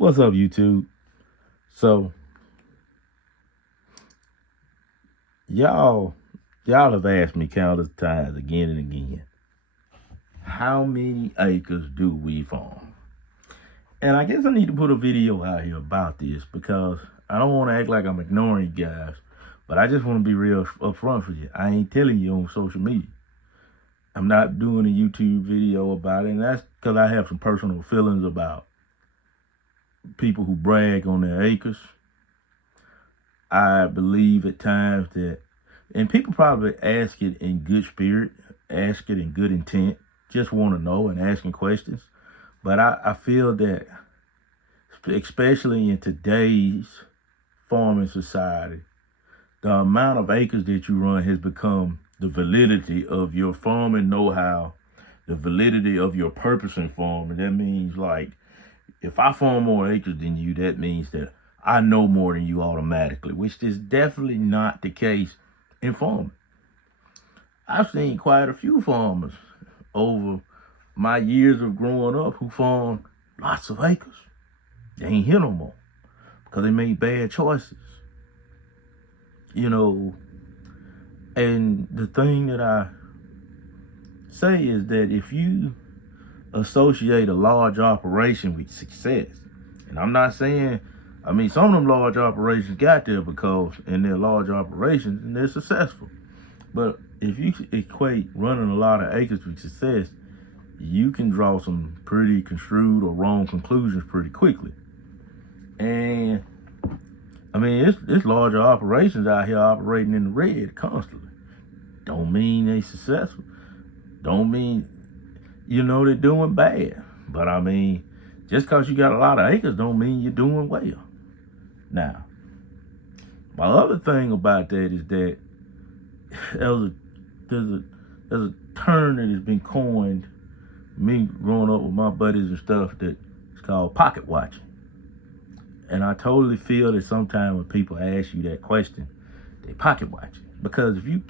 What's up, YouTube? So y'all, y'all have asked me countless times again and again, how many acres do we farm? And I guess I need to put a video out here about this because I don't want to act like I'm ignoring you guys, but I just want to be real upfront for you. I ain't telling you on social media. I'm not doing a YouTube video about it, and that's because I have some personal feelings about people who brag on their acres. I believe at times that, and people probably ask it in good spirit, ask it in good intent, just want to know and asking questions. But I feel that, especially in today's farming society, the amount of acres that you run has become the validity of your farming know-how, the validity of your purpose in farming. That means, like, if I farm more acres than you, that means that I know more than you automatically, which is definitely not the case in farming. I've seen quite a few farmers over my years of growing up who farmed lots of acres. They ain't here no more because they made bad choices. And the thing that I say is that if you associate a large operation with success, and I'm not saying, some of them large operations got there because in their large operations and they're successful. But if you equate running a lot of acres with success, you can draw some pretty construed or wrong conclusions pretty quickly. And it's larger operations out here operating in the red constantly. Don't mean they successful. Don't mean, they're doing bad. But just because you got a lot of acres don't mean you're doing well. Now, my other thing about that is that there's a term that has been coined, me growing up with my buddies and stuff, that it's called pocket watching. And I totally feel that sometimes when people ask you that question, they pocket watching. Because if you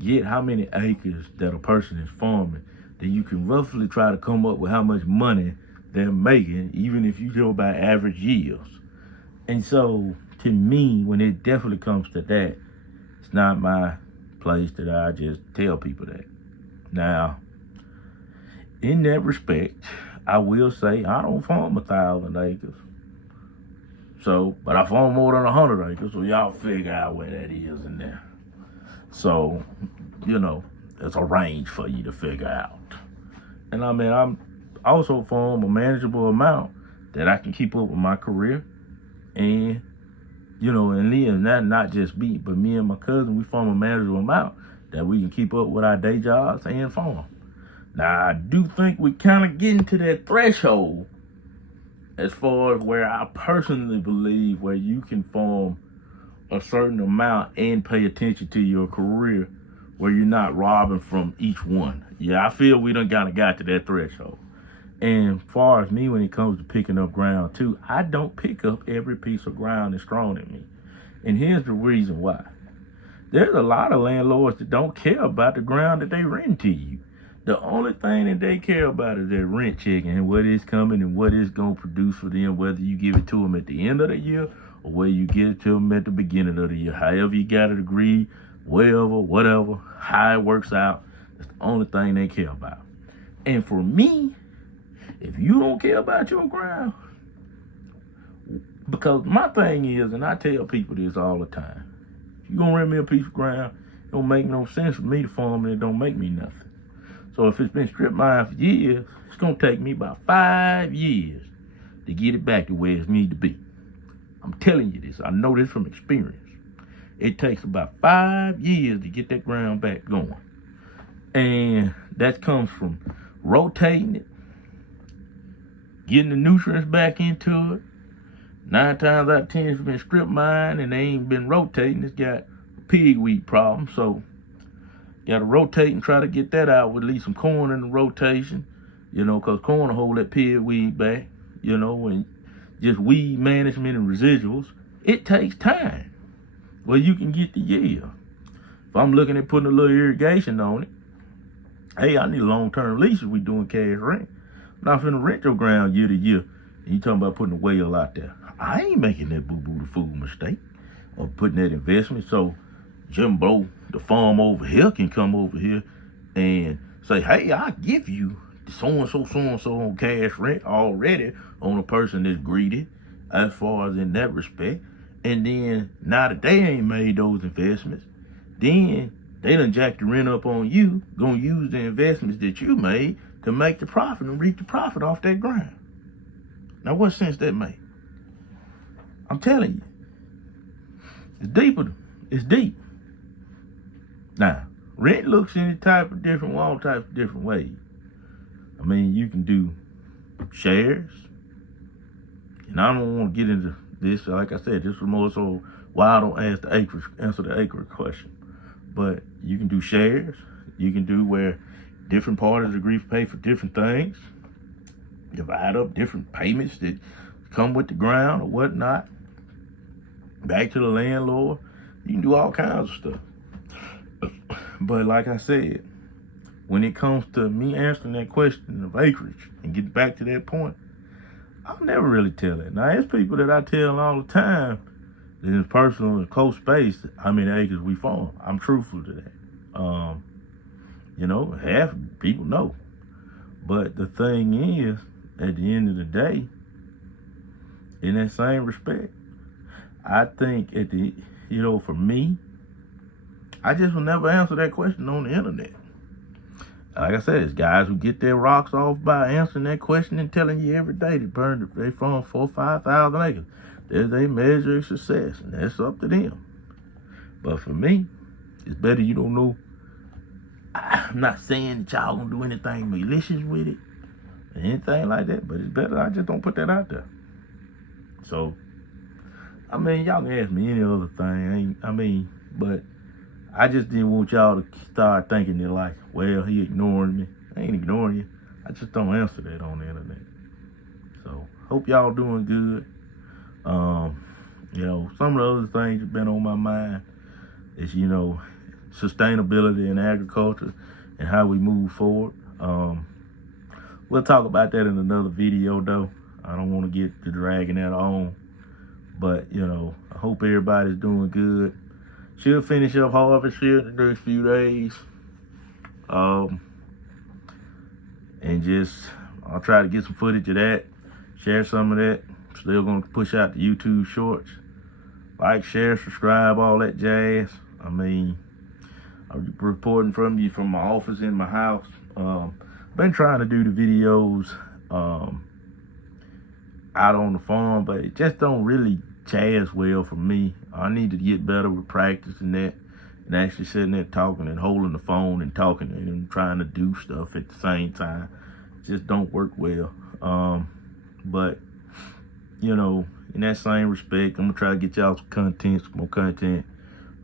get how many acres that a person is farming, then you can roughly try to come up with how much money they're making, even if you go by average yields. And so, to me, when it definitely comes to that, it's not my place that I just tell people that. Now, in that respect, I will say I don't farm 1,000 acres. But I farm more than 100 acres, so y'all figure out where that is in there. So, there's a range for you to figure out. And I'm also farm a manageable amount that I can keep up with my career. And, and then not just me, but me and my cousin, we farm a manageable amount that we can keep up with our day jobs and farm. Now, I do think we kind of getting to that threshold as far as where I personally believe where you can farm a certain amount and pay attention to your career, where you're not robbing from each one. Yeah, I feel we done kind of got to that threshold. And as far as me, when it comes to picking up ground too, I don't pick up every piece of ground that's thrown at me. And here's the reason why. There's a lot of landlords that don't care about the ground that they rent to you. The only thing that they care about is their rent check and what is coming and what it's going to produce for them, whether you give it to them at the end of the year or whether you give it to them at the beginning of the year. However you got it agreed, whatever, how it works out, that's the only thing they care about. And for me, if you don't care about your ground, because my thing is, and I tell people this all the time, if you're going to rent me a piece of ground, it don't make no sense for me to farm and it don't make me nothing. So if it's been strip mined for years, it's going to take me about 5 years to get it back to where it needs to be. I'm telling you this. I know this from experience. It takes about 5 years to get that ground back going. And that comes from rotating it, getting the nutrients back into it. 9 times out of 10, it's been strip mined and they ain't been rotating. It's got a pigweed problem. So got to rotate and try to get that out with at least some corn in the rotation, because corn will hold that pigweed back, and just weed management and residuals. It takes time. Well, you can get the yield. If I'm looking at putting a little irrigation on it, hey, I need a long-term lease if we doing cash rent. I'm not finna rent your ground year to year You talking about putting a whale out there. I ain't making that boo-boo the fool mistake of putting that investment. So Jimbo, the farm over here, can come over here and say, hey, I'll give you so-and-so on cash rent already on a person that's greedy as far as in that respect. And then now that they ain't made those investments, then they done jacked the rent up on you, gonna use the investments that you made to make the profit and reap the profit off that ground. Now, what sense that make? I'm telling you, it's deeper. It's deep. Now, rent looks any type of different, all types of different ways. I mean, you can do shares, and I don't want to get into this. Like I said, this was more so why I don't answer the acreage question. But you can do shares. You can do where different parties agree to pay for different things. Divide up different payments that come with the ground or whatnot. Back to the landlord. You can do all kinds of stuff. But like I said, when it comes to me answering that question of acreage and get back to that point, I'll never really tell it. Now, there's people that I tell all the time that in personal and close space how many acres we farm. I'm truthful to that. Half people know. But the thing is, at the end of the day, in that same respect, I think for me, I just will never answer that question on the internet. Like I said, it's guys who get their rocks off by answering that question and telling you every day they farm 4,000 or 5,000 acres. There's a measure of success, and that's up to them. But for me, it's better you don't know. I'm not saying that y'all gonna do anything malicious with it or anything like that, but it's better I just don't put that out there. So, I mean, y'all can ask me any other thing. But I just didn't want y'all to start thinking that like, well, he ignoring me. I ain't ignoring you. I just don't answer that on the internet. So, hope y'all doing good. Some of the other things that been on my mind is, sustainability in agriculture and how we move forward. We'll talk about that in another video, though. I don't want to get to dragging that on. But, I hope everybody's doing good. She'll finish up harvest here in the next few days. And I'll try to get some footage of that. Share some of that. Still going to push out the YouTube shorts. Like, share, subscribe, all that jazz. I'm reporting from my office in my house. Been trying to do the videos out on the farm, but it just don't really jazz well for me. I need to get better with practicing that and actually sitting there talking and holding the phone and talking and trying to do stuff at the same time. It just don't work well. But in that same respect, I'm gonna try to get y'all some more content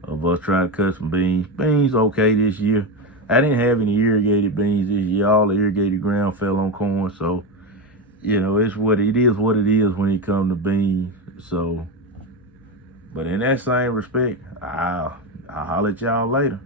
of us trying to cut some beans. Beans okay this year. I didn't have any irrigated beans this year. All the irrigated ground fell on corn, so it's what it is when it comes to beans. So, but in that same respect, I'll holler at y'all later.